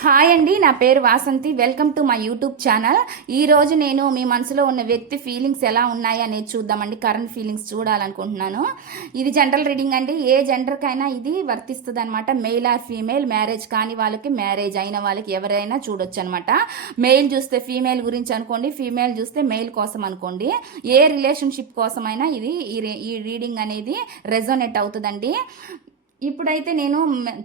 Hi అండి నా పేరు Vasanthi. Welcome to my YouTube channel. ఈ రోజు నేను మీ మనసులో ఉన్న వ్యక్తి ఫీలింగ్స్ ఎలా ఉన్నాయి అనేది చూద్దామండి. కరెంట్ ఫీలింగ్స్ చూడాలనుకుంటున్నాను. ఇది జనరల్ రీడింగ్ అండి. ఏ జెండర్కైనా ఇది వర్తిస్తుంది అనమాట మెయిల్ ఆర్ ఫీమేల్ మ్యారేజ్ కాని వాళ్ళకి మ్యారేజ్ అయిన వాళ్ళకి ఎవరైనా చూడొచ్చు అనమాట మెయిల్ చూస్తే ఫీమేల్ గురించి అనుకోండి ఫీమేల్ చూస్తే మెయిల్ కోసం అనుకోండి. ఏ రిలేషన్షిప్ కోసమైనా ఇది ఈ ఈ రీడింగ్ అనేది రెజోనేట్ అవుతుందండి. ఇప్పుడైతే నేను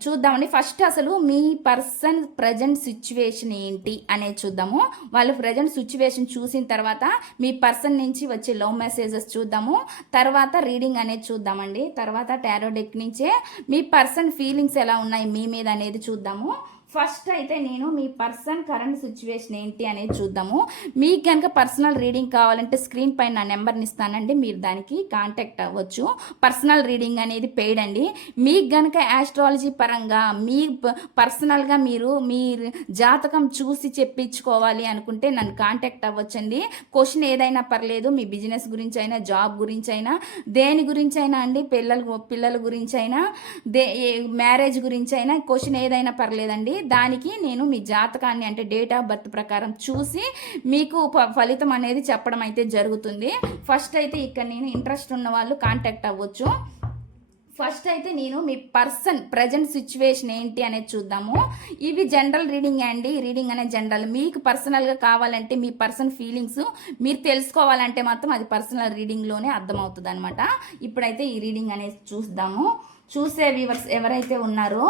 చూద్దామండి. ఫస్ట్ అసలు మీ పర్సన్ ప్రజెంట్ సిచ్యువేషన్ ఏంటి అనేది చూద్దాము. వాళ్ళు ప్రజెంట్ సిచ్యువేషన్ చూసిన తర్వాత మీ పర్సన్ నుంచి వచ్చే లవ్ మెసేజెస్ చూద్దాము. తర్వాత రీడింగ్ అనేది చూద్దామండి. తర్వాత టారో డెక్ నుంచే మీ పర్సన్ ఫీలింగ్స్ ఎలా ఉన్నాయి మీ మీద అనేది చూద్దాము. ఫస్ట్ అయితే నేను మీ పర్సన్ కరెంట్ సిచ్యువేషన్ ఏంటి అనేది చూద్దాము. మీకు కనుక పర్సనల్ రీడింగ్ కావాలంటే స్క్రీన్ పైన నా నెంబర్ని ఇస్తానండి మీరు దానికి కాంటాక్ట్ అవ్వచ్చు. పర్సనల్ రీడింగ్ అనేది పెయిడ్ అండి. మీకు కనుక యాస్ట్రాలజీ పరంగా మీ ప- పర్సనల్గా మీరు మీ జాతకం చూసి చెప్పించుకోవాలి అనుకుంటే నన్ను కాంటాక్ట్ అవ్వచ్చండి. క్వశ్చన్ ఏదైనా పర్లేదు మీ బిజినెస్ గురించి అయినా జాబ్ గురించి అయినా దేని గురించి అయినా అండి పిల్లల పిల్లల గురించి అయినా దే మ్యారేజ్ గురించి అయినా క్వశ్చన్ ఏదైనా పర్లేదండి. దానికి నేను మీ జాతకాన్ని అంటే డేట్ ఆఫ్ బర్త్ ప్రకారం చూసి మీకు ఫలితం అనేది చెప్పడం అయితే జరుగుతుంది. ఫస్ట్ అయితే ఇక్కడ నేను ఇంట్రెస్ట్ ఉన్న వాళ్ళు కాంటాక్ట్ అవ్వచ్చు. ఫస్ట్ అయితే నేను మీ పర్సన్ ప్రజెంట్ సిచ్యువేషన్ ఏంటి అనేది చూద్దాము. ఇవి జనరల్ రీడింగ్ అండి. రీడింగ్ అనే జనరల్. మీకు పర్సనల్గా కావాలంటే మీ పర్సన్ ఫీలింగ్స్ మీరు తెలుసుకోవాలంటే మాత్రం అది పర్సనల్ రీడింగ్లోనే అర్థమవుతుంది అనమాట ఇప్పుడైతే ఈ రీడింగ్ అనేది చూద్దాము. చూసే వ్యూవర్స్ ఎవరైతే ఉన్నారో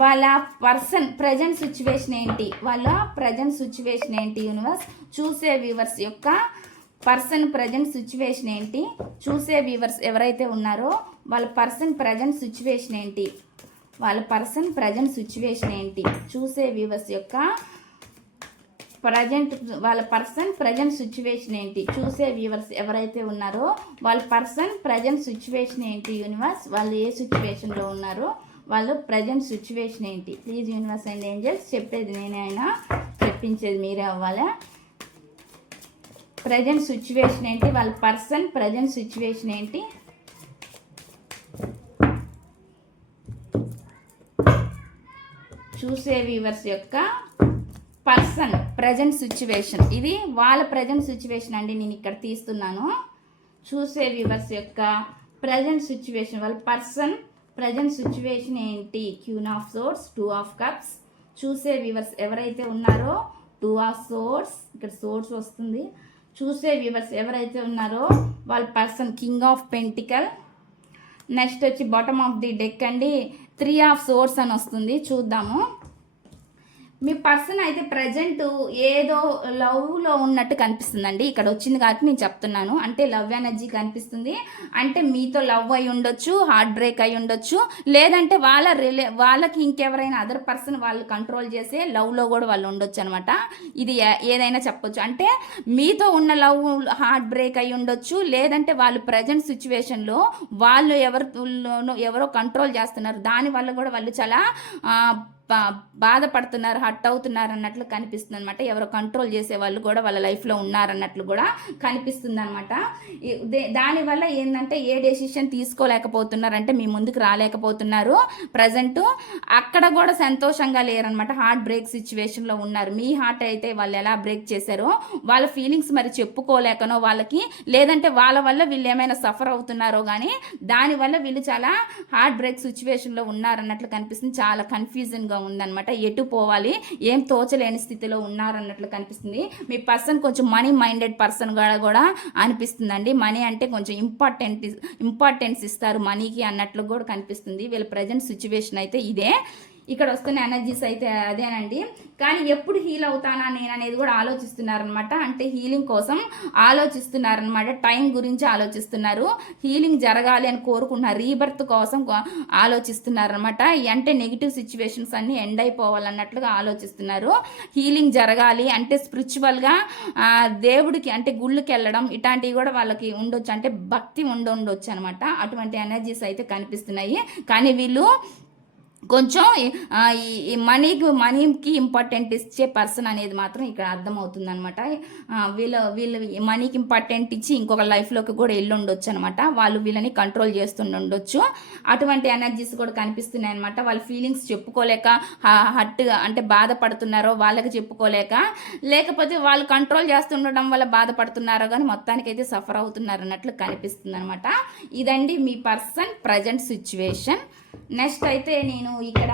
వాళ్ళ పర్సన్ ప్రజెంట్ సిచ్యువేషన్ ఏంటి? వాళ్ళ ప్రజెంట్ సిచ్యువేషన్ ఏంటి యూనివర్స్ చూసే వ్యూవర్స్ యొక్క పర్సన్ ప్రజెంట్ సిచ్యువేషన్ ఏంటి? చూసే వ్యూవర్స్ ఎవరైతే ఉన్నారో వాళ్ళ పర్సన్ ప్రజెంట్ సిచ్యువేషన్ ఏంటి? వాళ్ళ పర్సన్ ప్రజెంట్ సిచ్యువేషన్ ఏంటి? చూసే వ్యూవర్స్ యొక్క ప్రజెంట్ వాళ్ళ పర్సన్ ప్రజెంట్ సిచ్యువేషన్ ఏంటి? చూసే వ్యూవర్స్ ఎవరైతే ఉన్నారో వాళ్ళ పర్సన్ ప్రజెంట్ సిచ్యువేషన్ ఏంటి యూనివర్స్ వాళ్ళు ఏ సిచ్యువేషన్లో ఉన్నారో వాళ్ళు ప్రజెంట్ సిచ్యువేషన్ ఏంటి? ప్లీజ్ యూనివర్స్ అండ్ ఏంజల్స్ చెప్పేది నేనే అయినా చెప్పించేది మీరే అవ్వాలా? ప్రజెంట్ సిచ్యువేషన్ ఏంటి? వాళ్ళ పర్సన్ ప్రజెంట్ సిచ్యువేషన్ ఏంటి? చూసే వ్యూవర్స్ యొక్క పర్సన్ ప్రజెంట్ సిచ్యువేషన్ ఇది వాళ్ళ ప్రజెంట్ సిచ్యువేషన్ అండి నేను ఇక్కడ తీస్తున్నాను. చూసే వ్యూవర్స్ యొక్క ప్రజెంట్ సిచ్యువేషన్ వాళ్ళ పర్సన్ ప్రజెంట్ సిచ్యువేషన్ ఏంటి? Queen of swords two of cups. చూసే వ్యూవర్స్ ఎవరైతే ఉన్నారో టూ ఆఫ్ సోర్స్ ఇక్కడ సోర్స్ వస్తుంది. చూసే వ్యూవర్స్ ఎవరైతే ఉన్నారో వాళ్ళ person king of pentacle. Next వచ్చి బాటమ్ ఆఫ్ ది డెక్ అండి. త్రీ ఆఫ్ సోర్స్ అని వస్తుంది. చూద్దాము. మీ పర్సన్ అయితే ప్రజెంట్ ఏదో లవ్లో ఉన్నట్టు కనిపిస్తుందండి. ఇక్కడ వచ్చింది కాబట్టి నేను చెప్తున్నాను. అంటే లవ్ ఎనర్జీ కనిపిస్తుంది. అంటే మీతో లవ్ అయి ఉండొచ్చు హార్ట్ బ్రేక్ అయి ఉండొచ్చు. లేదంటే వాళ్ళ రిలే వాళ్ళకి ఇంకెవరైనా అదర్ పర్సన్ వాళ్ళు కంట్రోల్ చేసే లవ్లో కూడా వాళ్ళు ఉండొచ్చు అనమాట ఇది ఏ- ఏదైనా చెప్పొచ్చు. అంటే మీతో ఉన్న లవ్ హార్ట్ బ్రేక్ అయి ఉండొచ్చు. లేదంటే వాళ్ళు ప్రజెంట్ సిచ్యువేషన్లో వాళ్ళు ఎవరిలోనో ఎవరో కంట్రోల్ చేస్తున్నారు. దానివల్ల కూడా వాళ్ళు చాలా బాధపడుతున్నారు హట్ అవుతున్నారు అన్నట్లు కనిపిస్తుంది అనమాట ఎవరో కంట్రోల్ చేసే వాళ్ళు కూడా వాళ్ళ లైఫ్లో ఉన్నారన్నట్లు కూడా కనిపిస్తుంది అనమాట దానివల్ల ఏంటంటే ఏ డెసిషన్ తీసుకోలేకపోతున్నారంటే మీ ముందుకు రాలేకపోతున్నారు. ప్రజెంట్ అక్కడ కూడా సంతోషంగా లేరనమాట హార్ట్ బ్రేక్ సిచ్యువేషన్లో ఉన్నారు. మీ హార్ట్ అయితే వాళ్ళు ఎలా బ్రేక్ చేశారో వాళ్ళ ఫీలింగ్స్ మరి చెప్పుకోలేకనో వాళ్ళకి లేదంటే వాళ్ళ వల్ల వీళ్ళు ఏమైనా సఫర్ అవుతున్నారో కానీ దానివల్ల వీళ్ళు చాలా హార్ట్ బ్రేక్ సిచ్యువేషన్లో ఉన్నారన్నట్లు కనిపిస్తుంది. చాలా కన్ఫ్యూజన్గా ఉందన్నమాట. ఎటు పోవాలి? ఏం తోచలేని స్థితిలో ఉన్నారన్నట్లు కనిపిస్తుంది. మీ పర్సన్ కొంచెం మనీ మైండెడ్ పర్సన్ కూడా అనిపిస్తుందండి. మనీ అంటే కొంచెం ఇంపార్టెంట్ ఇంపార్టెన్స్ ఇస్తారు మనీకి అన్నట్లు కూడా కనిపిస్తుంది. వీళ్ళ ప్రజెంట్ సిచ్యువేషన్ అయితే ఇదే. ఇక్కడ వస్తున్న ఎనర్జీస్ అయితే అదేనండి. కానీ ఎప్పుడు హీల్ అవుతానా నేను అనేది కూడా ఆలోచిస్తున్నారనమాట అంటే హీలింగ్ కోసం ఆలోచిస్తున్నారనమాట టైం గురించి ఆలోచిస్తున్నారు. హీలింగ్ జరగాలి అని కోరుకుంటున్నారు రీబర్త్ కోసం ఆలోచిస్తున్నారనమాట అంటే నెగిటివ్ సిచ్యువేషన్స్ అన్నీ ఎండ్ అయిపోవాలన్నట్లుగా ఆలోచిస్తున్నారు. హీలింగ్ జరగాలి అంటే స్పిరిచువల్గా దేవుడికి అంటే గుళ్ళకి వెళ్ళడం ఇట్లాంటివి కూడా వాళ్ళకి ఉండొచ్చు. అంటే భక్తి ఉండి ఉండొచ్చు అనమాట అటువంటి ఎనర్జీస్ అయితే కనిపిస్తున్నాయి. కానీ వీళ్ళు కొంచెం ఈ మనీకి మనీకి ఇంపార్టెంట్ ఇచ్చే పర్సన్ అనేది మాత్రం ఇక్కడ అర్థమవుతుంది అనమాట వీళ్ళ వీళ్ళు మనీకి ఇంపార్టెంట్ ఇచ్చి ఇంకొక లైఫ్లోకి కూడా వెళ్ళి ఉండొచ్చు అనమాట వాళ్ళు వీళ్ళని కంట్రోల్ చేస్తుండొచ్చు అటువంటి ఎనర్జీస్ కూడా కనిపిస్తున్నాయి అనమాట వాళ్ళ ఫీలింగ్స్ చెప్పుకోలేక హట్గా అంటే బాధపడుతున్నారో వాళ్ళకి చెప్పుకోలేక లేకపోతే వాళ్ళు కంట్రోల్ చేస్తుండడం వల్ల బాధపడుతున్నారో కానీ మొత్తానికి అయితే సఫర్ అవుతున్నారు అన్నట్లు కనిపిస్తుంది అనమాట ఇదండి మీ పర్సన్ ప్రజెంట్ సిచ్యువేషన్ నెక్స్ట్ అయితే నేను ఇక్కడ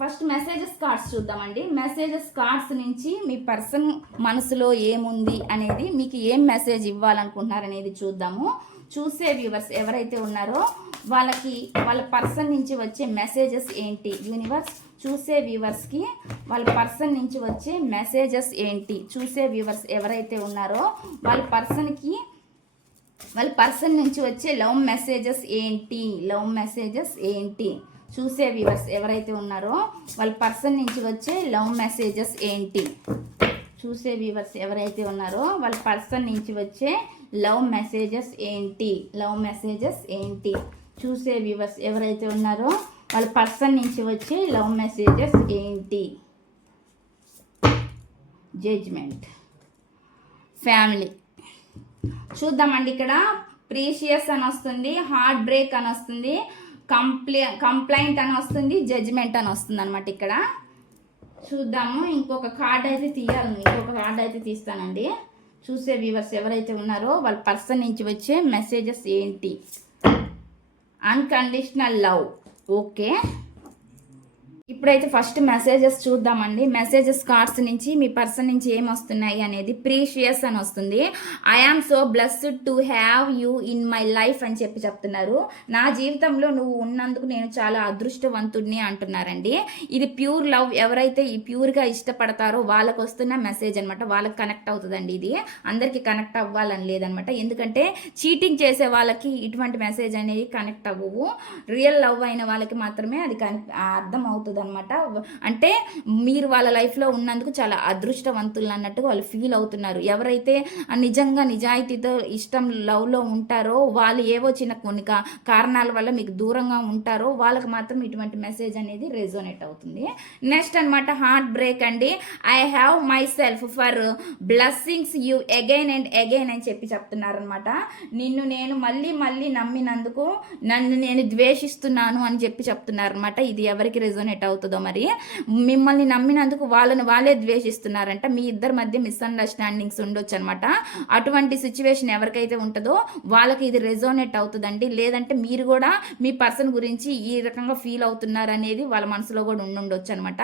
ఫస్ట్ మెసేజెస్ కార్డ్స్ చూద్దామండి. మెసేజెస్ కార్డ్స్ నుంచి మీ పర్సన్ మనసులో ఏముంది అనేది మీకు ఏం మెసేజ్ ఇవ్వాలనుకుంటున్నారు అనేది చూద్దాము. చూసే వ్యూవర్స్ ఎవరైతే ఉన్నారో వాళ్ళకి వాళ్ళ పర్సన్ నుంచి వచ్చే మెసేజెస్ ఏంటి? యూనివర్స్ చూసే వ్యూవర్స్కి వాళ్ళ పర్సన్ నుంచి వచ్చే మెసేజెస్ ఏంటి? చూసే వ్యూవర్స్ ఎవరైతే ఉన్నారో వాళ్ళ పర్సన్కి వాళ్ళ పర్సన్ నుంచి వచ్చే లవ్ మెసేజెస్ ఏంటి? లవ్ మెసేజెస్ ఏంటి? చూసే వ్యూవర్స్ ఎవరైతే ఉన్నారో వాళ్ళ పర్సన్ నుంచి వచ్చే లవ్ మెసేజెస్ ఏంటి? చూసే వ్యూవర్స్ ఎవరైతే ఉన్నారో వాళ్ళ పర్సన్ నుంచి వచ్చే లవ్ మెసేజెస్ ఏంటి? లవ్ మెసేజెస్ ఏంటి? చూసే వ్యూవర్స్ ఎవరైతే ఉన్నారో వాళ్ళ పర్సన్ నుంచి వచ్చే లవ్ మెసేజెస్ ఏంటి? జడ్జ్మెంట్ ఫ్యామిలీ చూద్దామండి ఇక్కడ. ప్రీషియస్ అని వస్తుంది హార్ట్ బ్రేక్ అని వస్తుంది కంప్లై కంప్లైంట్ అని వస్తుంది జడ్జ్మెంట్ అని వస్తుంది అనమాట ఇక్కడ. చూద్దాము ఇంకొక కార్డ్ అయితే తీయాలి. ఇంకొక కార్డ్ అయితే తీస్తానండి. చూసే వ్యూవర్స్ ఎవరైతే ఉన్నారో వాళ్ళ పర్సన్ నుంచి వచ్చే మెసేజెస్ ఏంటి? అన్కండిషనల్ లవ్ ఓకే ఇప్పుడైతే ఫస్ట్ మెసేజెస్ చూద్దామండి. మెసేజెస్ కార్డ్స్ నుంచి మీ పర్సన్ నుంచి ఏం వస్తున్నాయి అనేది ప్రీషియస్ అని వస్తుంది. I am so blessed to have you in my life అని చెప్పి చెప్తున్నారు. నా జీవితంలో నువ్వు ఉన్నందుకు నేను చాలా అదృష్టవంతుడిని అంటున్నారండి. ఇది ప్యూర్ లవ్. ఎవరైతే ఈ ప్యూర్గా ఇష్టపడతారో వాళ్ళకు వస్తున్న మెసేజ్ అనమాట వాళ్ళకి కనెక్ట్ అవుతుందండి ఇది. అందరికీ కనెక్ట్ అవ్వాలని లేదనమాట ఎందుకంటే చీటింగ్ చేసే వాళ్ళకి ఇటువంటి మెసేజ్ అనేది కనెక్ట్ అవ్వవు. రియల్ లవ్ అయిన వాళ్ళకి మాత్రమే అది కన్ అర్థం అవుతుంది అనమాట అంటే మీరు వాళ్ళ లైఫ్లో ఉన్నందుకు చాలా అదృష్టవంతులు అన్నట్టు వాళ్ళు ఫీల్ అవుతున్నారు. ఎవరైతే నిజంగా నిజాయితీతో ఇష్టం లవ్లో ఉంటారో వాళ్ళు ఏవో చిన్న కొన్ని కారణాల వల్ల మీకు దూరంగా ఉంటారో వాళ్ళకి మాత్రం ఇటువంటి మెసేజ్ అనేది రెజోనేట్ అవుతుంది. నెక్స్ట్ అన్నమాట హార్ట్ బ్రేక్ అండి. I have myself for blessings you again and again అని చెప్పి చెప్తున్నారనమాట నిన్ను నేను మళ్ళీ మళ్ళీ నమ్మినందుకు నన్ను నేను ద్వేషిస్తున్నాను అని చెప్పి చెప్తున్నారనమాట ఇది ఎవరికి రెజోనేట్ అవుతుంది? మరి. మిమ్మల్ని నమ్మినందుకు వాళ్ళని వాళ్ళే ద్వేషిస్తున్నారంట. మీ ఇద్దరి మధ్య మిస్అండర్స్టాండింగ్స్ ఉండొచ్చు అనమాట అటువంటి సిచ్యువేషన్ ఎవరికైతే ఉంటుందో వాళ్ళకి ఇది రెజోనేట్ అవుతుందండి. లేదంటే మీరు కూడా మీ పర్సన్ గురించి ఈ రకంగా ఫీల్ అవుతున్నారు అనేది వాళ్ళ మనసులో కూడా ఉండుండొచ్చు అనమాట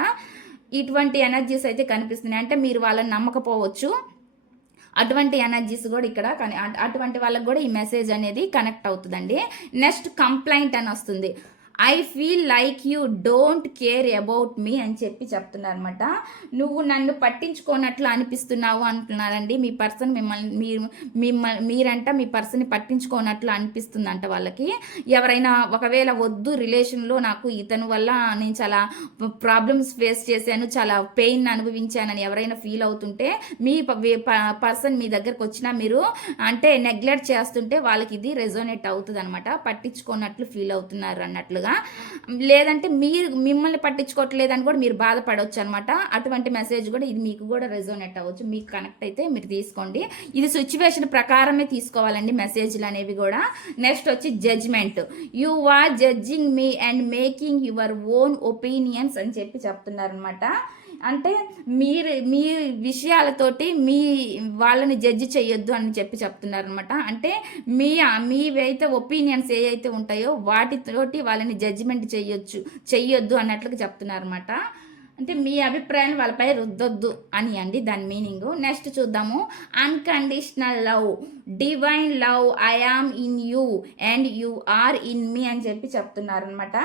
ఇటువంటి ఎనర్జీస్ అయితే కనిపిస్తున్నాయి. అంటే మీరు వాళ్ళని నమ్మకపోవచ్చు. అటువంటి ఎనర్జీస్ కూడా ఇక్కడ అటువంటి వాళ్ళకి కూడా ఈ మెసేజ్ అనేది కనెక్ట్ అవుతుందండి. నెక్స్ట్ కంప్లైంట్ అని వస్తుంది. I feel like you don't care about me అని చెప్పి చెప్తున్నారు అనమాట నువ్వు నన్ను పట్టించుకోనట్లు అనిపిస్తున్నావు అంటున్నారండి. మీ పర్సన్ మిమ్మల్ని మీరు మిమ్మల్ని మీరంట మీ పర్సన్ని పట్టించుకోనట్లు అనిపిస్తుందంట వాళ్ళకి. ఎవరైనా ఒకవేళ వద్దు రిలేషన్లో నాకు ఇతను వల్ల నేను చాలా ప్రాబ్లమ్స్ ఫేస్ చేశాను చాలా పెయిన్ అనుభవించానని ఎవరైనా ఫీల్ అవుతుంటే మీ పర్సన్ మీ దగ్గరకు వచ్చినా మీరు అంటే నెగ్లెక్ట్ చేస్తుంటే వాళ్ళకి ఇది రెజోనేట్ అవుతుంది అనమాట పట్టించుకోనట్లు ఫీల్ అవుతున్నారు అన్నట్లుగా. లేదంటే మీరు మిమ్మల్ని పట్టించుకోవట్లేదని కూడా మీరు బాధపడవచ్చు అనమాట అటువంటి మెసేజ్ కూడా ఇది మీకు కూడా రెజోనేట్ అవ్వచ్చు. మీకు కనెక్ట్ అయితే మీరు తీసుకోండి. ఇది సిచ్యువేషన్ ప్రకారమే తీసుకోవాలండి మెసేజ్లు అనేవి కూడా. నెక్స్ట్ వచ్చి judgment you are judging me and making your own opinions అని చెప్పి చెప్తున్నారనమాట అంటే మీరు మీ విషయాలతోటి మీ వాళ్ళని జడ్జి చేయొద్దు అని చెప్పి చెప్తున్నారనమాట అంటే మీ మీవైతే ఒపీనియన్స్ ఏవైతే ఉంటాయో వాటితోటి వాళ్ళని జడ్జిమెంట్ చేయొచ్చు చెయ్యొద్దు అన్నట్లుగా చెప్తున్నారనమాట అంటే మీ అభిప్రాయం వాళ్ళపై రుద్దొద్దు అని అండి దాని మీనింగ్ నెక్స్ట్ చూద్దాము. Unconditional love divine love I am in you and you are in me అని చెప్పి చెప్తున్నారనమాట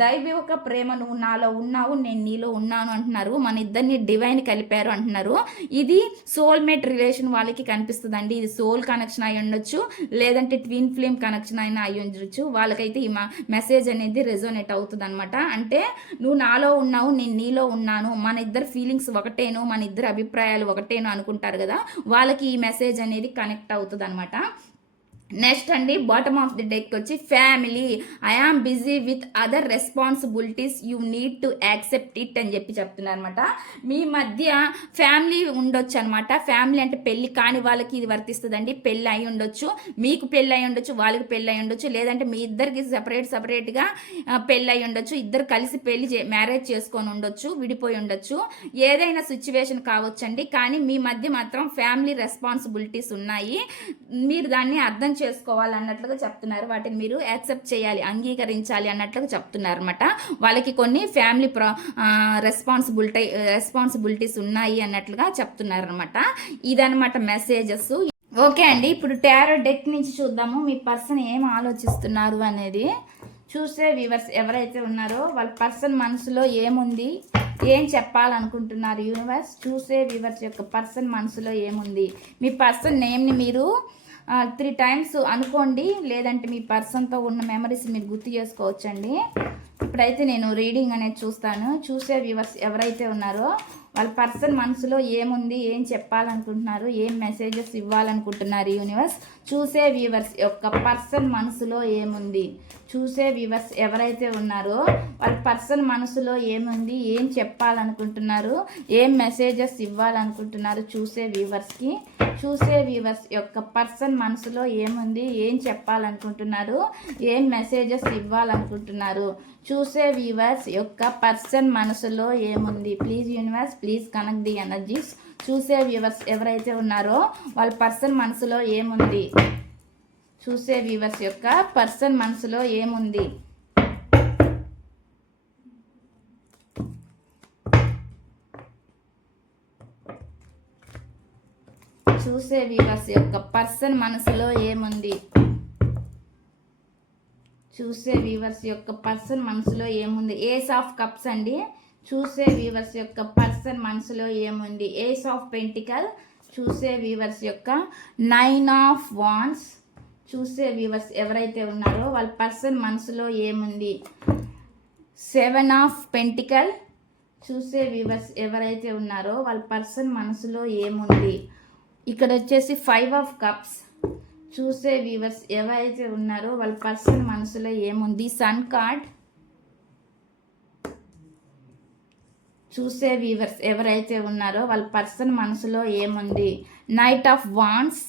దైవిక ప్రేమ నువ్వు నాలో ఉన్నావు నేను నీలో ఉన్నాను అంటున్నారు. మన ఇద్దరిని డివైన్ కలిపారు అంటున్నారు. ఇది సోల్మేట్ రిలేషన్ వాళ్ళకి కనిపిస్తుందండి. ఇది సోల్ కనెక్షన్ అయి ఉండొచ్చు లేదంటే ట్విన్ ఫ్లేమ్ కనెక్షన్ అయినా అయి ఉండొచ్చు. వాళ్ళకైతే ఈ మెసేజ్ అనేది రెజోనేట్ అవుతుంది అనమాట అంటే నువ్వు నాలో ఉన్నావు నేను నీలో ఉన్నాను మన ఇద్దరు ఫీలింగ్స్ ఒకటేను మన ఇద్దరు అభిప్రాయాలు ఒకటేను అనుకుంటారు కదా వాళ్ళకి ఈ మెసేజ్ అనేది కనెక్ట్ అవుతుంది అనమాట నెక్స్ట్ అండి బాటమ్ ఆఫ్ ది డెక్ వచ్చి family I am busy with other responsibilities you need to accept it అని చెప్పి చెప్తున్నారు అనమాట మీ మధ్య ఫ్యామిలీ ఉండొచ్చు అనమాట ఫ్యామిలీ అంటే పెళ్ళి కాని వాళ్ళకి ఇది వర్తిస్తుందండి. పెళ్ళి అయి ఉండొచ్చు. మీకు పెళ్ళి అయి ఉండొచ్చు వాళ్ళకి పెళ్ళి అయి ఉండొచ్చు. లేదంటే మీ ఇద్దరికి సపరేట్ సపరేట్గా పెళ్ళి అయి ఉండొచ్చు. ఇద్దరు కలిసి పెళ్ళి చే మ్యారేజ్ చేసుకొని ఉండొచ్చు విడిపోయి ఉండొచ్చు. ఏదైనా సిచ్యువేషన్ కావచ్చండి. కానీ మీ మధ్య మాత్రం ఫ్యామిలీ రెస్పాన్సిబిలిటీస్ ఉన్నాయి. మీరు దాన్ని అర్థం చేసుకోవాలి అన్నట్లుగా చెప్తున్నారు. వాటిని మీరు యాక్సెప్ట్ చేయాలి అంగీకరించాలి అన్నట్లుగా చెప్తున్నారు అనమాట వాళ్ళకి కొన్ని ఫ్యామిలీ ప్రా రెస్పాన్సిబిలిటీ రెస్పాన్సిబిలిటీస్ ఉన్నాయి అన్నట్లుగా చెప్తున్నారు అనమాట ఇదనమాట మెసేజెస్. ఓకే అండి ఇప్పుడు టారో డెక్ నుంచి చూద్దాము. మీ పర్సన్ ఏం ఆలోచిస్తున్నారు అనేది. చూసే వ్యూవర్స్ ఎవరైతే ఉన్నారో వాళ్ళ పర్సన్ మనసులో ఏముంది ఏం చెప్పాలనుకుంటున్నారు యూనివర్స్? చూసే వ్యూవర్స్ యొక్క పర్సన్ మనసులో ఏముంది? మీ పర్సన్ నేమ్ని మీరు త్రీ టైమ్స్ అనుకోండి లేదంటే మీ పర్సన్తో ఉన్న మెమరీస్ మీరు గుర్తు చేసుకోవచ్చండి. ఇప్పుడైతే నేను రీడింగ్ అనేది చూస్తాను. చూసే వ్యూవర్స్ ఎవరైతే ఉన్నారో వాళ్ళ పర్సన్ మనసులో ఏముంది ఏం చెప్పాలనుకుంటున్నారు ఏం మెసేజెస్ ఇవ్వాలనుకుంటున్నారు యూనివర్స్ చూసే వ్యూవర్స్ యొక్క పర్సన్ మనసులో ఏముంది చూసే వ్యూవర్స్ ఎవరైతే ఉన్నారో వాళ్ళ పర్సన్ మనసులో ఏముంది ఏం చెప్పాలనుకుంటున్నారు ఏం మెసేజెస్ ఇవ్వాలనుకుంటున్నారు చూసే వ్యూవర్స్కి చూసే వ్యూవర్స్ యొక్క పర్సన్ మనసులో ఏముంది ఏం చెప్పాలనుకుంటున్నారు ఏం మెసేజెస్ ఇవ్వాలనుకుంటున్నారు చూసే వ్యూవర్స్ యొక్క పర్సన్ మనసులో ఏముంది? Please universe please connect the energies. చూసే వ్యూవర్స్ ఎవరైతే ఉన్నారో వాళ్ళ పర్సన్ మనసులో ఏముంది? చూసే వ్యూవర్స్ యొక్క పర్సన్ మనసులో ఏముంది? చూసే వ్యూవర్స్ యొక్క పర్సన్ మనసులో ఏముంది? చూసే వీవర్స్ యొక్క పర్సన్ మనసులో ఏముంది? ఏస్ ఆఫ్ కప్స్ అండి. చూసే వీవర్స్ యొక్క పర్సన్ మనసులో ఏముంది? ఏస్ ఆఫ్ పెంటికల్ చూసే వీవర్స్ యొక్క నైన్ ఆఫ్ వాన్స్ చూసే వీవర్స్ ఎవరైతే ఉన్నారో వాళ్ళ పర్సన్ మనసులో ఏముంది? సెవెన్ ఆఫ్ పెంటికల్ చూసే వీవర్స్ ఎవరైతే ఉన్నారో వాళ్ళ పర్సన్ మనసులో ఏముంది? ఇక్కడ వచ్చేసి ఫైవ్ ఆఫ్ కప్స్ చూసే వ్యూవర్స్ ఎవరైతే ఉన్నారో వాళ్ళ పర్సన్ మనసులో ఏముంది? సన్ కార్డ్ చూసే వ్యూవర్స్ ఎవరైతే ఉన్నారో వాళ్ళ పర్సన్ మనసులో ఏముంది? నైట్ ఆఫ్ వాన్స్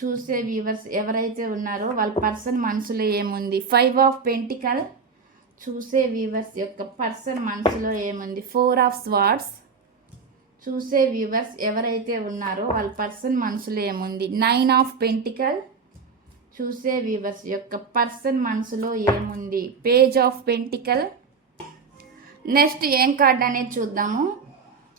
చూసే వ్యూవర్స్ ఎవరైతే ఉన్నారో వాళ్ళ పర్సన్ మనసులో ఏముంది? ఫైవ్ ఆఫ్ పెంటికల్ చూసే వ్యూవర్స్ యొక్క పర్సన్ మనసులో ఏముంది? ఫోర్ ఆఫ్ స్వార్డ్స్ చూసే వ్యూవర్స్ ఎవరైతే ఉన్నారో వాళ్ళ పర్సన్ మనసులో ఏముంది? Nine of pentacle. చూసే వ్యూవర్స్ యొక్క పర్సన్ మనసులో ఏముంది? Page of pentacle. నెక్స్ట్ ఏం కార్డ్ అనేది చూద్దాము.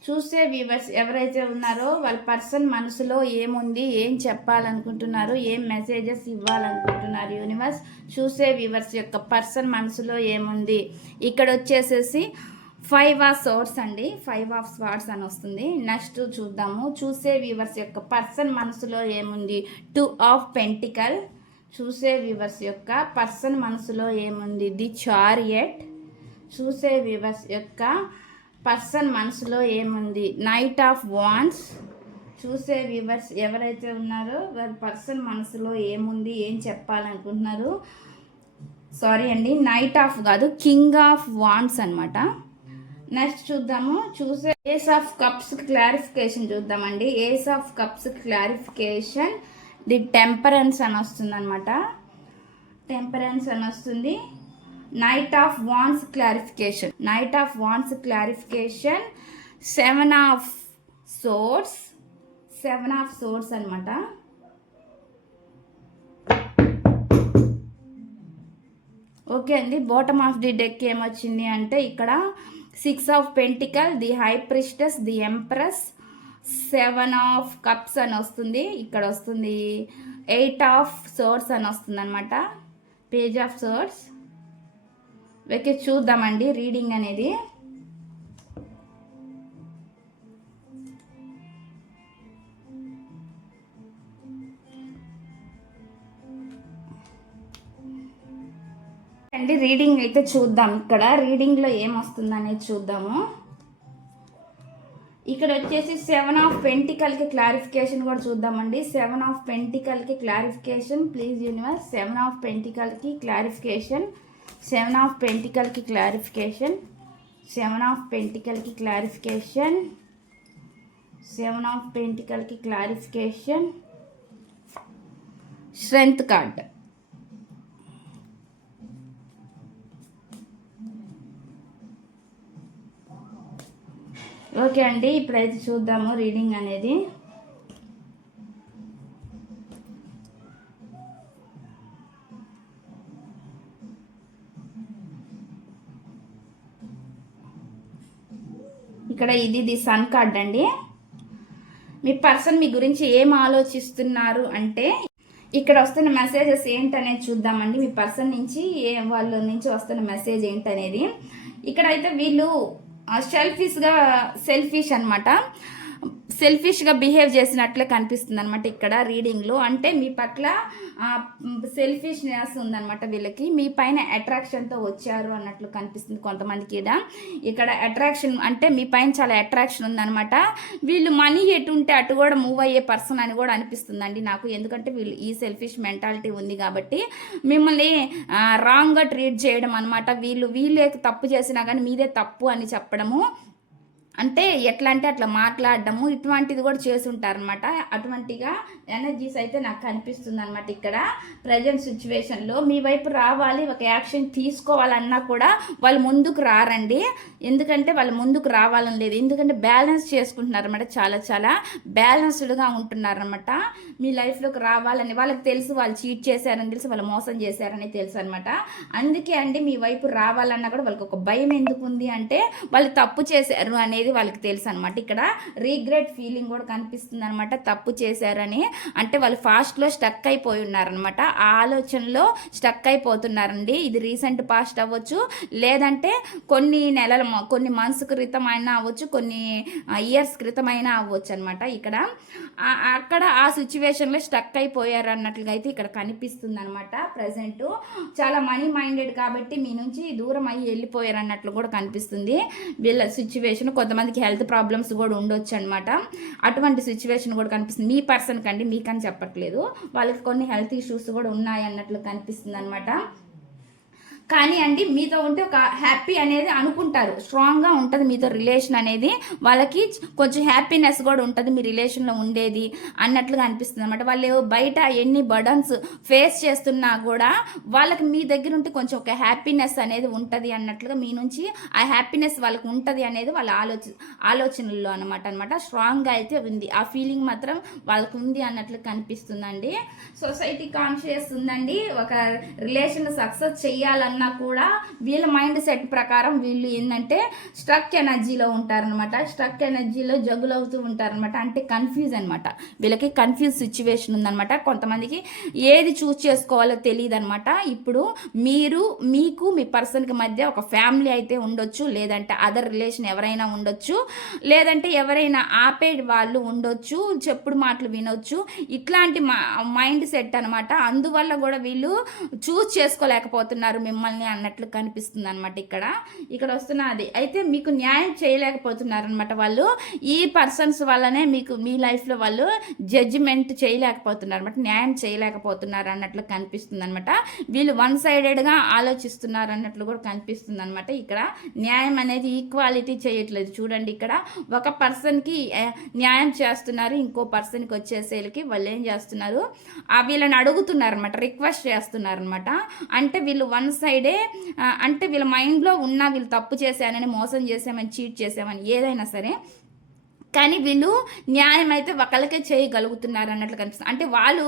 చూసే వ్యూవర్స్ ఎవరైతే ఉన్నారో వాళ్ళ పర్సన్ మనసులో ఏముంది? ఏం చెప్పాలనుకుంటున్నారు? ఏం మెసేజెస్ ఇవ్వాలనుకుంటున్నారు? యూనివర్స్ చూసే వ్యూవర్స్ యొక్క పర్సన్ మనసులో ఏముంది? ఇక్కడ వచ్చేసేసి ఫైవ్ ఆఫ్ సోర్స్ అండి. ఫైవ్ ఆఫ్ స్వార్డ్స్ అని వస్తుంది. నెక్స్ట్ చూద్దాము. చూసే వ్యూవర్స్ యొక్క పర్సన్ మనసులో ఏముంది? టూ ఆఫ్ పెంటికల్ చూసే వ్యూవర్స్ యొక్క పర్సన్ మనసులో ఏముంది? ది చారియట్ చూసే వ్యూవర్స్ యొక్క పర్సన్ మనసులో ఏముంది? నైట్ ఆఫ్ వాన్స్ చూసే వ్యూవర్స్ ఎవరైతే ఉన్నారో వారి పర్సన్ మనసులో ఏముంది? ఏం చెప్పాలనుకుంటున్నారు? సారీ అండి. నైట్ ఆఫ్ కాదు కింగ్ ఆఫ్ వాన్స్ అనమాట నెక్స్ట్ చూద్దాము. చూసే ఏస్ ఆఫ్ కప్స్ క్లారిఫికేషన్ చూద్దామండి. Ace of cups clarification the temperance అని వస్తుంది అనమాట టెంపరెన్స్ అని వస్తుంది. Knight of wands clarification knight of wands clarification seven of swords seven of swords అనమాట ఓకే అండి. బాటమ్ ఆఫ్ ది డెక్ ఏమొచ్చింది అంటే ఇక్కడ six of pentacle the high priestess the empress. Seven of cups అని వస్తుంది. ఇక్కడ వస్తుంది ఎయిట్ ఆఫ్ సోర్స్ అని వస్తుంది అనమాట పేజ్ ఆఫ్ సోర్స్. ఓకే చూద్దామండి రీడింగ్ అనేది. అండి రీడింగ్ అయితే చూద్దాం. ఇక్కడ రీడింగ్లో ఏమొస్తుందనేది చూద్దాము. ఇక్కడ వచ్చేసి సెవెన్ ఆఫ్ పెంటికల్కి క్లారిఫికేషన్ కూడా చూద్దామండి. Seven of పెంటికల్కి clarification please universe seven of పెంటికల్కి clarification seven of పెంటికల్కి క్లారిఫికేషన్ సెవెన్ ఆఫ్ పెంటికల్కి క్లారిఫికేషన్ సెవెన్ ఆఫ్ పెంటికల్కి క్లారిఫికేషన్ స్ట్రెంత్ కార్డ్ ఓకే అండి ఇప్పుడైతే చూద్దాము రీడింగ్ అనేది. ఇక్కడ ఇది ది సన్ కార్డ్ అండి. మీ పర్సన్ మీ గురించి ఏం ఆలోచిస్తున్నారు అంటే ఇక్కడ వస్తున్న మెసేజెస్ ఏంటనేది చూద్దామండి. మీ పర్సన్ నుంచి ఏ వాళ్ళ నుంచి వస్తున్న మెసేజ్ ఏంటనేది. ఇక్కడైతే వీళ్ళు సెల్ఫిష్గా సెల్ఫిష్ అనమాట సెల్ఫిష్గా బిహేవ్ చేసినట్లే కనిపిస్తుంది అనమాట ఇక్కడ రీడింగ్లో అంటే మీ పట్ల సెల్ఫిష్నెస్ ఉందన్నమాట వీళ్ళకి. మీ పైన అట్రాక్షన్తో వచ్చారు అన్నట్లు కనిపిస్తుంది కొంతమందికి ఈడ. ఇక్కడ అట్రాక్షన్ అంటే మీ పైన చాలా అట్రాక్షన్ ఉందన్నమాట. వీళ్ళు మనీ ఎటు ఉంటే అటు కూడా మూవ్ అయ్యే పర్సన్ అని కూడా అనిపిస్తుందండి నాకు. ఎందుకంటే వీళ్ళు ఈ సెల్ఫిష్ మెంటాలిటీ ఉంది కాబట్టి మిమ్మల్ని రాంగ్గా ట్రీట్ చేయడం అనమాట వీళ్ళు వీళ్ళే తప్పు చేసినా కానీ మీదే తప్పు అని చెప్పడము అంటే ఎట్లా అంటే అట్లా మాట్లాడడము ఇటువంటిది కూడా చేసి ఉంటారనమాట అటువంటిగా ఎనర్జీస్ అయితే నాకు కనిపిస్తుంది అనమాట ఇక్కడ ప్రజెంట్ సిచ్యువేషన్లో మీ వైపు రావాలి ఒక యాక్షన్ తీసుకోవాలన్నా కూడా వాళ్ళు ముందుకు రారండి. ఎందుకంటే వాళ్ళు ముందుకు రావాలని లేదు. ఎందుకంటే బ్యాలెన్స్ చేసుకుంటున్నారన్నమాట చాలా చాలా. బ్యాలెన్స్డ్గా ఉంటున్నారనమాట మీ లైఫ్లోకి రావాలని వాళ్ళకి తెలుసు వాళ్ళు చీట్ చేశారని తెలుసు వాళ్ళు మోసం చేశారని తెలుసు అనమాట అందుకే అండి మీ వైపు రావాలన్నా కూడా వాళ్ళకి ఒక భయం ఎందుకు ఉంది అంటే వాళ్ళు తప్పు చేశారు అనేది వాళ్ళకి తెలుసు అనమాట ఇక్కడ రీగ్రెట్ ఫీలింగ్ కూడా కనిపిస్తుంది అనమాట తప్పు చేశారని. అంటే వాళ్ళు ఫాస్ట్లో స్టక్ అయిపోయి ఉన్నారనమాట ఆ ఆలోచనలో స్టక్ అయిపోతున్నారండి. ఇది రీసెంట్ పాస్ట్ అవ్వచ్చు లేదంటే కొన్ని నెలల కొన్ని మంత్స్ క్రితం అయినా అవ్వచ్చు కొన్ని ఇయర్స్ క్రితం అయినా అవ్వచ్చు అనమాట ఇక్కడ అక్కడ ఆ సిచ్యువేషన్లో స్టక్ అయిపోయారు అన్నట్లుగా అయితే ఇక్కడ కనిపిస్తుంది అనమాట ప్రజెంట్. చాలా మనీ మైండెడ్ కాబట్టి మీ నుంచి దూరం అయ్యి వెళ్ళిపోయారు అన్నట్లు కూడా కనిపిస్తుంది. వీళ్ళ సిచ్యువేషన్ కొంతమందికి హెల్త్ ప్రాబ్లమ్స్ కూడా ఉండొచ్చు అనమాట అటువంటి సిచ్యువేషన్ కూడా కనిపిస్తుంది. మీ పర్సన్ కండి మీకని చెప్పట్లేదు. వాళ్ళకి కొన్ని హెల్త్ ఇష్యూస్ కూడా ఉన్నాయి అన్నట్లు కనిపిస్తుంది అనమాట కానీ అండి మీతో ఉంటే ఒక హ్యాపీ అనేది అనుకుంటారు. స్ట్రాంగ్గా ఉంటుంది మీతో రిలేషన్ అనేది. వాళ్ళకి కొంచెం హ్యాపీనెస్ కూడా ఉంటుంది మీ రిలేషన్లో ఉండేది అన్నట్లుగా అనిపిస్తుంది అనమాట వాళ్ళు బయట ఎన్ని బర్డన్స్ ఫేస్ చేస్తున్నా కూడా వాళ్ళకి మీ దగ్గర ఉంటే కొంచెం ఒక హ్యాపీనెస్ అనేది ఉంటుంది అన్నట్లుగా మీ నుంచి ఆ హ్యాపీనెస్ వాళ్ళకి ఉంటుంది అనేది వాళ్ళ ఆలోచన ఆలోచనల్లో అనమాట అనమాట స్ట్రాంగ్గా అయితే ఉంది. ఆ ఫీలింగ్ మాత్రం వాళ్ళకు ఉంది అన్నట్లు కనిపిస్తుందండి. సొసైటీ కాన్షియస్ ఉందండి. ఒక రిలేషన్ సక్సెస్ చేయాలన్న కూడా వీళ్ళ మైండ్ సెట్ ప్రకారం వీళ్ళు ఏంటంటే స్ట్రక్ ఎనర్జీలో ఉంటారనమాట స్ట్రక్ ఎనర్జీలో జగులు అవుతూ ఉంటారనమాట అంటే కన్ఫ్యూజ్ అనమాట వీళ్ళకి కన్ఫ్యూజ్ సిచ్యువేషన్ ఉందనమాట కొంతమందికి ఏది చూస్ చేసుకోవాలో తెలియదు అనమాట ఇప్పుడు మీరు మీకు మీ పర్సన్కి మధ్య ఒక ఫ్యామిలీ అయితే ఉండొచ్చు లేదంటే అదర్ రిలేషన్ ఎవరైనా ఉండొచ్చు లేదంటే ఎవరైనా ఆపే వాళ్ళు ఉండొచ్చు చెప్పుడు మాటలు వినొచ్చు ఇట్లాంటి మైండ్ సెట్ అనమాట అందువల్ల కూడా వీళ్ళు చూస్ చేసుకోలేకపోతున్నారు మిమ్మల్ని. అన్నట్లు కనిపిస్తుంది అనమాట ఇక్కడ. ఇక్కడ వస్తున్న అది అయితే మీకు న్యాయం చేయలేకపోతున్నారు అనమాట వాళ్ళు. ఈ పర్సన్స్ వల్లనే మీకు మీ లైఫ్లో వాళ్ళు జడ్జిమెంట్ చేయలేకపోతున్నారు అనమాట న్యాయం చేయలేకపోతున్నారు అన్నట్లు కనిపిస్తుంది అనమాట వీళ్ళు వన్ సైడెడ్గా ఆలోచిస్తున్నారు అన్నట్లు కూడా కనిపిస్తుంది అనమాట ఇక్కడ. న్యాయం అనేది ఈక్వాలిటీ చేయట్లేదు. చూడండి ఇక్కడ. ఒక పర్సన్కి న్యాయం చేస్తున్నారు ఇంకో పర్సన్కి వచ్చేసేలకి వాళ్ళు ఏం చేస్తున్నారు? వీళ్ళని అడుగుతున్నారు అనమాట రిక్వెస్ట్ చేస్తున్నారు అనమాట అంటే వీళ్ళు వన్ సైడ్ ఆ, అంటే వీళ్ళ మైండ్లో ఉన్న వీళ్ళు తప్పు చేశానని మోసం చేశామని చీట్ చేశామని ఏదైనా సరే కానీ వీళ్ళు న్యాయం అయితే ఒకళ్ళకే చేయగలుగుతున్నారు అన్నట్లు కనిపిస్తుంది అంటే వాళ్ళు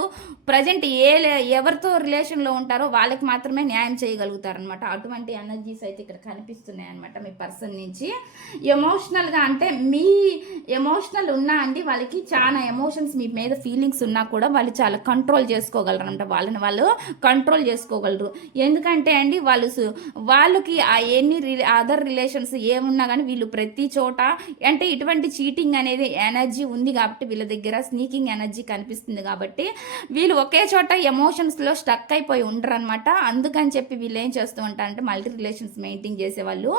ప్రజెంట్ ఏ లే- ఎవరితో రిలేషన్లో ఉంటారో వాళ్ళకి మాత్రమే న్యాయం చేయగలుగుతారు అనమాట అటువంటి ఎనర్జీస్ అయితే ఇక్కడ కనిపిస్తున్నాయి అనమాట మీ పర్సన్ నుంచి. ఎమోషనల్గా అంటే మీ ఎమోషనల్ ఉన్నా అండి వాళ్ళకి చాలా ఎమోషన్స్ మీ మీద ఫీలింగ్స్ ఉన్నా కూడా వాళ్ళు చాలా కంట్రోల్ చేసుకోగలరు అనమాట వాళ్ళని వాళ్ళు కంట్రోల్ చేసుకోగలరు. ఎందుకంటే అండి వాళ్ళు వాళ్ళకి ఆ ఎన్ని అదర్ రిలేషన్స్ ఏమున్నా కానీ వీళ్ళు ప్రతి చోట అంటే ఇటువంటి చీటింగ్ అనేది ఎనర్జీ ఉంది కాబట్టి వీళ్ళ దగ్గర స్నీకింగ్ ఎనర్జీ కనిపిస్తుంది కాబట్టి వీళ్ళు ఒకే చోట ఎమోషన్స్లో స్టక్ అయిపోయి ఉండరు అనమాట అందుకని చెప్పి వీళ్ళు ఏం చేస్తూ ఉంటారంటే మల్టీ రిలేషన్స్ మెయింటైన్ చేసేవాళ్ళు.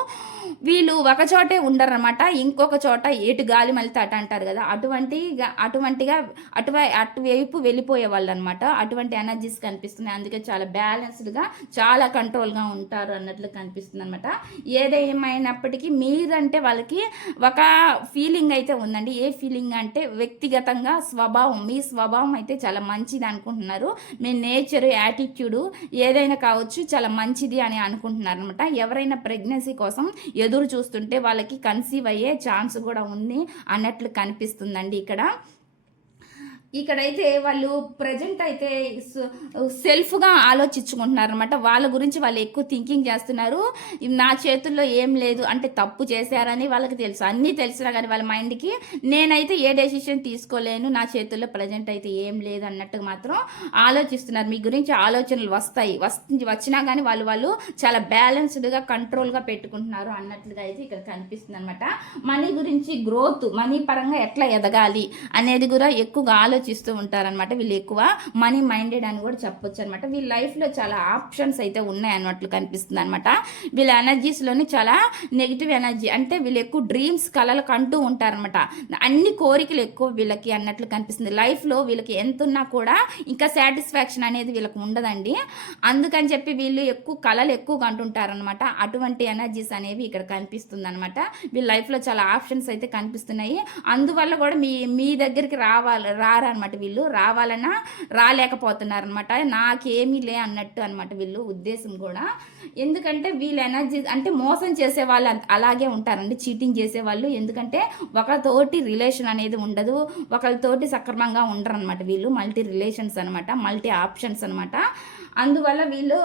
వీళ్ళు ఒక చోటే ఉండరు అనమాట ఇంకొక చోట ఎటు గాలి మళ్ళీ అట అంటారు కదా అటువంటి అటువంటిగా అటువై అటువైపు వెళ్ళిపోయే వాళ్ళు అనమాట అటువంటి ఎనర్జీస్ కనిపిస్తున్నాయి. అందుకే చాలా బ్యాలెన్స్డ్గా చాలా కంట్రోల్గా ఉంటారు అన్నట్లు కనిపిస్తుంది అనమాట ఏదేమైనప్పటికీ మీరంటే వాళ్ళకి ఒక ఫీలింగ్ అయితే ఉందండి. ఏ ఫీలింగ్ అంటే వ్యక్తిగతంగా స్వభావం. మీ స్వభావం అయితే చాలా మంచిది అనుకుంటున్నారు. మీ నేచర్ యాటిట్యూడ్ ఏదైనా కావచ్చు చాలా మంచిది అని అనుకుంటున్నారు అనమాట ఎవరైనా ప్రెగ్నెన్సీ కోసం ఎదురు చూస్తుంటే వాళ్ళకి కన్సీవ్ అయ్యే ఛాన్స్ కూడా ఉంది అన్నట్లు కనిపిస్తుందండి ఇక్కడ. ఇక్కడైతే వాళ్ళు ప్రజెంట్ అయితే సెల్ఫ్గా ఆలోచించుకుంటున్నారు అనమాట వాళ్ళ గురించి వాళ్ళు ఎక్కువ థింకింగ్ చేస్తున్నారు. నా చేతుల్లో ఏం లేదు అంటే తప్పు చేశారని వాళ్ళకి తెలుసు. అన్నీ తెలిసినా కానీ వాళ్ళ మైండ్కి నేనైతే ఏ డెసిషన్ తీసుకోలేను నా చేతుల్లో ప్రజెంట్ అయితే ఏం లేదు అన్నట్టుగా మాత్రం ఆలోచిస్తున్నారు. మీ గురించి ఆలోచనలు వస్తాయి. వస్తు వచ్చినా కానీ వాళ్ళు వాళ్ళు చాలా బ్యాలెన్స్డ్గా కంట్రోల్గా పెట్టుకుంటున్నారు అన్నట్లుగా అయితే ఇక్కడ కనిపిస్తుంది అనమాట మనీ గురించి గ్రోత్ మనీ పరంగా ఎట్లా ఎదగాలి అనేది కూడా ఎక్కువగా ఆలోచిస్తూ ఉంటారనమాట వీళ్ళు ఎక్కువ మనీ మైండెడ్ అని కూడా చెప్పొచ్చు అనమాట వీళ్ళ లైఫ్లో చాలా ఆప్షన్స్ అయితే ఉన్నాయి అన్నట్లు కనిపిస్తుంది అనమాట వీళ్ళ ఎనర్జీస్లోని చాలా నెగిటివ్ ఎనర్జీ అంటే వీళ్ళు ఎక్కువ డ్రీమ్స్ కళలు కంటూ ఉంటారనమాట అన్ని కోరికలు ఎక్కువ వీళ్ళకి అన్నట్లు కనిపిస్తుంది. లైఫ్లో వీళ్ళకి ఎంత ఉన్నా కూడా ఇంకా సాటిస్ఫాక్షన్ అనేది వీళ్ళకి ఉండదండి. అందుకని చెప్పి వీళ్ళు ఎక్కువ కళలు ఎక్కువ కంటుంటారనమాట అటువంటి ఎనర్జీస్ అనేవి ఇక్కడ కనిపిస్తుంది అనమాట వీళ్ళ లైఫ్లో చాలా ఆప్షన్స్ అయితే కనిపిస్తున్నాయి. అందువల్ల కూడా మీ మీ దగ్గరికి రావాలి రారా అనమాట వీళ్ళు. రావాలన్నా రాలేకపోతున్నారు అనమాట నాకేమీ లే అన్నట్టు అనమాట వీళ్ళు ఉద్దేశం కూడా. ఎందుకంటే వీళ్ళ ఎనర్జీ అంటే మోసం చేసే వాళ్ళు అలాగే ఉంటారండి. చీటింగ్ చేసే వాళ్ళు ఎందుకంటే ఒకరితోటి రిలేషన్ అనేది ఉండదు. ఒకరితోటి సక్రమంగా ఉండరు అనమాట వీళ్ళు. మల్టీ రిలేషన్స్ అనమాట మల్టీ ఆప్షన్స్ అనమాట అందువల్ల వీళ్ళు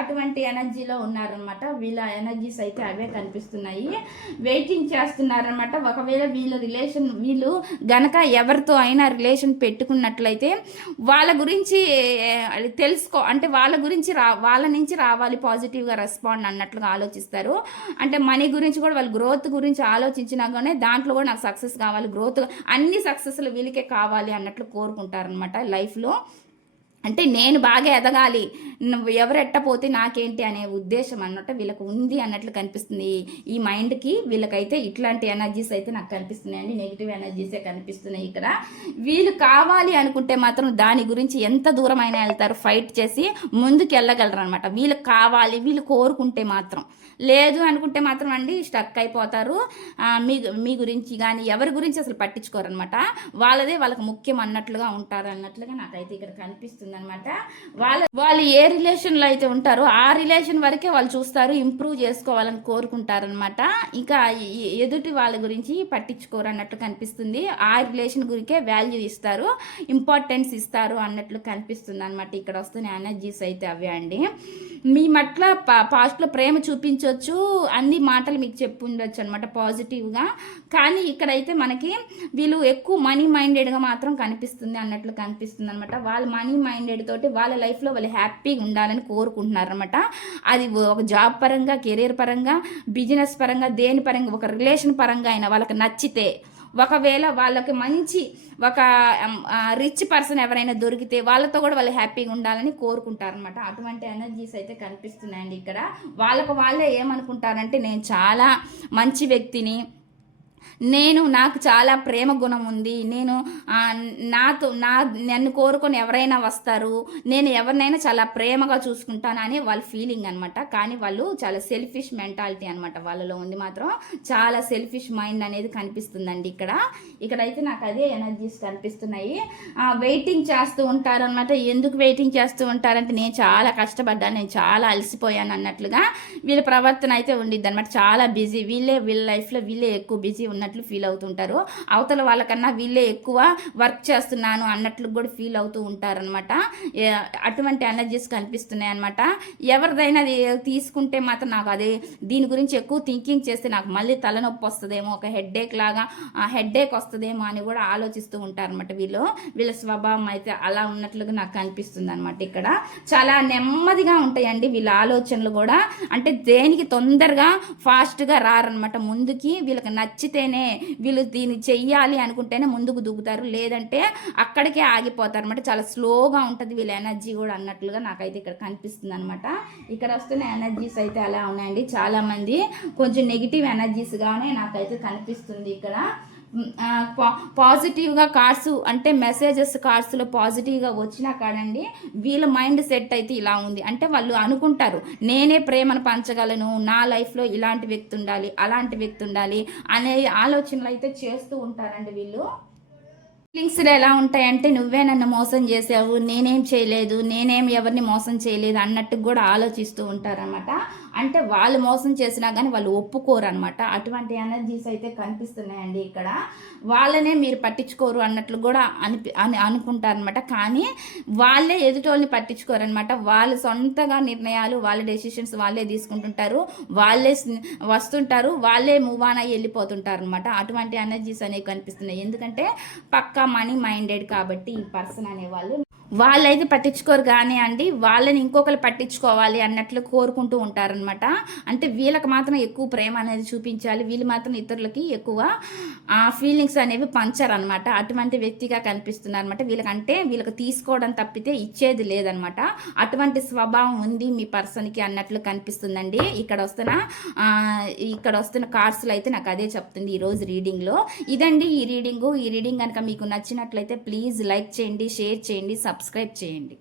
అటువంటి ఎనర్జీలో ఉన్నారనమాట వీళ్ళ ఎనర్జీస్ అయితే అవే కనిపిస్తున్నాయి. వెయిటింగ్ చేస్తున్నారనమాట ఒకవేళ వీళ్ళ రిలేషన్ వీళ్ళు గనక ఎవరితో అయినా రిలేషన్ పెట్టుకున్నట్లయితే వాళ్ళ గురించి అది తెలుసుకో అంటే వాళ్ళ గురించి రా వాళ్ళ నుంచి రావాలి పాజిటివ్గా రెస్పాండ్ అన్నట్లుగా ఆలోచిస్తారు. అంటే మనీ గురించి కూడా వాళ్ళు గ్రోత్ గురించి ఆలోచించినా కానీ దాంట్లో కూడా నాకు సక్సెస్ కావాలి గ్రోత్ అన్ని సక్సెస్లు వీళ్ళకే కావాలి అన్నట్లు కోరుకుంటారనమాట లైఫ్లో. అంటే నేను బాగా ఎదగాలి. నువ్వు ఎవరు నాకేంటి అనే ఉద్దేశం అన్నట్టు వీళ్ళకి ఉంది అన్నట్లు కనిపిస్తుంది. ఈ మైండ్కి వీళ్ళకైతే ఇట్లాంటి ఎనర్జీస్ అయితే నాకు కనిపిస్తున్నాయండి. నెగిటివ్ ఎనర్జీసే కనిపిస్తున్నాయి ఇక్కడ. వీళ్ళు కావాలి అనుకుంటే మాత్రం దాని గురించి ఎంత దూరం అయినా వెళ్తారు ఫైట్ చేసి ముందుకు వెళ్ళగలరు అనమాట వీళ్ళకి కావాలి వీళ్ళు కోరుకుంటే మాత్రం. లేదు అనుకుంటే మాత్రం అండి స్టక్ అయిపోతారు. మీ మీ గురించి కానీ ఎవరి గురించి అసలు పట్టించుకోరు అనమాట వాళ్ళదే వాళ్ళకి ముఖ్యం అన్నట్లుగా ఉంటారు అన్నట్లుగా నాకైతే ఇక్కడ కనిపిస్తుంది. అనమాట వాళ్ళ వాళ్ళు ఏ రిలేషన్లో అయితే ఉంటారో ఆ రిలేషన్ వరకే వాళ్ళు చూస్తారు ఇంప్రూవ్ చేసుకోవాలని కోరుకుంటారనమాట ఇంకా ఎదుటి వాళ్ళ గురించి పట్టించుకోరు అన్నట్లు కనిపిస్తుంది. ఆ రిలేషన్ గురికే వాల్యూ ఇస్తారు ఇంపార్టెన్స్ ఇస్తారు అన్నట్లు కనిపిస్తుంది అనమాట ఇక్కడ వస్తున్న ఎనర్జీస్ అయితే అవే అండి. మీ మట్ల పా పాస్ట్లో ప్రేమ చూపించవచ్చు అన్ని మాటలు మీకు చెప్పు ఉండొచ్చు అనమాట పాజిటివ్గా. కానీ ఇక్కడైతే మనకి వీళ్ళు ఎక్కువ మనీ మైండెడ్గా మాత్రం కనిపిస్తుంది అన్నట్లు కనిపిస్తుంది అనమాట వాళ్ళ మనీ మైండెడ్ తోటి వాళ్ళ లైఫ్లో వాళ్ళు హ్యాపీగా ఉండాలని కోరుకుంటున్నారు అనమాట అది ఒక జాబ్ పరంగా కెరీర్ పరంగా బిజినెస్ పరంగా దేని పరంగా ఒక రిలేషన్ పరంగా అయినా వాళ్ళకి నచ్చితే ఒకవేళ వాళ్ళకి మంచి ఒక రిచ్ పర్సన్ ఎవరైనా దొరికితే వాళ్ళతో కూడా వాళ్ళు హ్యాపీగా ఉండాలని కోరుకుంటారనమాట అటువంటి ఎనర్జీస్ అయితే కనిపిస్తున్నాయండి ఇక్కడ. వాళ్ళకు వాళ్ళే ఏమనుకుంటారంటే నేను చాలా మంచి వ్యక్తిని నేను నాకు చాలా ప్రేమ గుణం ఉంది. నేను నాతో నా నన్ను కోరుకొని ఎవరైనా వస్తారు. నేను ఎవరినైనా చాలా ప్రేమగా చూసుకుంటాను అని వాళ్ళ ఫీలింగ్ అనమాట కానీ వాళ్ళు చాలా సెల్ఫిష్ మెంటాలిటీ అనమాట వాళ్ళలో ఉంది మాత్రం చాలా సెల్ఫిష్ మైండ్ అనేది కనిపిస్తుందండి ఇక్కడ. ఇక్కడైతే నాకు అదే ఎనర్జీస్ కనిపిస్తున్నాయి. వెయిటింగ్ చేస్తూ ఉంటారనమాట ఎందుకు వెయిటింగ్ చేస్తూ ఉంటారంటే నేను చాలా కష్టపడ్డాను. నేను చాలా అలసిపోయాను అన్నట్లుగా వీళ్ళ ప్రవర్తన అయితే ఉండిద్ది అనమాట చాలా బిజీ వీళ్ళే వీళ్ళ లైఫ్లో వీళ్ళే ఎక్కువ బిజీ ఉన్నట్టు అన్నట్లు ఫీల్ అవుతుంటారు. అవతల వాళ్ళకన్నా వీళ్ళే ఎక్కువ వర్క్ చేస్తున్నాను అన్నట్లు కూడా ఫీల్ అవుతూ ఉంటారనమాట అటువంటి ఎనర్జీస్ కనిపిస్తున్నాయి అనమాట ఎవరిదైనా అది తీసుకుంటే మాత్రం నాకు అదే దీని గురించి ఎక్కువ థింకింగ్ చేస్తే నాకు మళ్ళీ తలనొప్పి వస్తుందేమో ఒక హెడ్ఏక్ లాగా హెడ్ఏక్ వస్తుందేమో అని కూడా ఆలోచిస్తూ ఉంటారనమాట వీళ్ళు. వీళ్ళ స్వభావం అయితే అలా ఉన్నట్లుగా నాకు కనిపిస్తుంది అనమాట ఇక్కడ. చాలా నెమ్మదిగా ఉంటాయండి వీళ్ళ ఆలోచనలు కూడా. అంటే దేనికి తొందరగా ఫాస్ట్గా రారనమాట ముందుకి వీళ్ళకి నచ్చితేనే వీళ్ళు దీన్ని చెయ్యాలి అనుకుంటేనే ముందుకు దూకుతారు. లేదంటే అక్కడికే ఆగిపోతారు అనమాట చాలా స్లోగా ఉంటుంది వీళ్ళ ఎనర్జీ కూడా అన్నట్లుగా నాకైతే ఇక్కడ కనిపిస్తుంది అనమాట ఇక్కడ వస్తున్న ఎనర్జీస్ అయితే అలా ఉన్నాయండి. చాలామంది కొంచెం నెగిటివ్ ఎనర్జీస్గానే నాకైతే కనిపిస్తుంది ఇక్కడ. పాజిటివ్గా కార్డ్స్ అంటే మెసేజెస్ కార్డ్స్లో పాజిటివ్గా వచ్చినా కాదండి వీళ్ళ మైండ్ సెట్ అయితే ఇలా ఉంది. అంటే వాళ్ళు అనుకుంటారు నేనే ప్రేమను పంచగలను నా లైఫ్లో ఇలాంటి వ్యక్తి ఉండాలి అలాంటి వ్యక్తి ఉండాలి అనే ఆలోచనలు అయితే చేస్తూ ఉంటారండి వీళ్ళు. ఫీలింగ్స్లో ఎలా ఉంటాయంటే నువ్వే నన్ను మోసం చేసావు నేనేం చేయలేదు నేనేం ఎవరిని మోసం చేయలేదు అన్నట్టు కూడా ఆలోచిస్తూ ఉంటారనమాట అంటే వాళ్ళు మోసం చేసినా కానీ వాళ్ళు ఒప్పుకోరు అనమాట అటువంటి ఎనర్జీస్ అయితే కనిపిస్తున్నాయండి ఇక్కడ. వాళ్ళనే మీరు పట్టించుకోరు అన్నట్లు కూడా అనిపి అని అనుకుంటారనమాట కానీ వాళ్ళే ఎదుటోళ్ళని పట్టించుకోరు అనమాట వాళ్ళు సొంతగా నిర్ణయాలు వాళ్ళ డెసిషన్స్ వాళ్ళే తీసుకుంటుంటారు. వాళ్ళే వస్తుంటారు. వాళ్ళే మూవ్ ఆన్ అయ్యి వెళ్ళిపోతుంటారు అనమాట అటువంటి ఎనర్జీస్ అనేవి కనిపిస్తున్నాయి. ఎందుకంటే పక్కా మనీ మైండెడ్ కాబట్టి ఈ పర్సన్ అనేవాళ్ళు వాళ్ళైతే పట్టించుకోరు కానీ అండి వాళ్ళని ఇంకొకరు పట్టించుకోవాలి అన్నట్లు కోరుకుంటూ ఉంటారనమాట అంటే వీళ్ళకి మాత్రం ఎక్కువ ప్రేమ అనేది చూపించాలి. వీళ్ళు మాత్రం ఇతరులకి ఎక్కువ ఫీలింగ్స్ అనేవి పంచారనమాట అటువంటి వ్యక్తిగా కనిపిస్తున్నారు అనమాట వీళ్ళకంటే వీళ్ళకి తీసుకోవడం తప్పితే ఇచ్చేది లేదనమాట అటువంటి స్వభావం ఉంది మీ పర్సన్కి అన్నట్లు కనిపిస్తుందండి. ఇక్కడ వస్తున్న ఇక్కడ వస్తున్న కార్డ్స్లో అయితే నాకు అదే చెప్తుంది ఈరోజు రీడింగ్లో ఇదండి ఈ రీడింగు ఈ రీడింగ్ కనుక మీకు నచ్చినట్లయితే ప్లీజ్ లైక్ చేయండి షేర్ చేయండి సబ్స్క్రైబ్ చేయండి.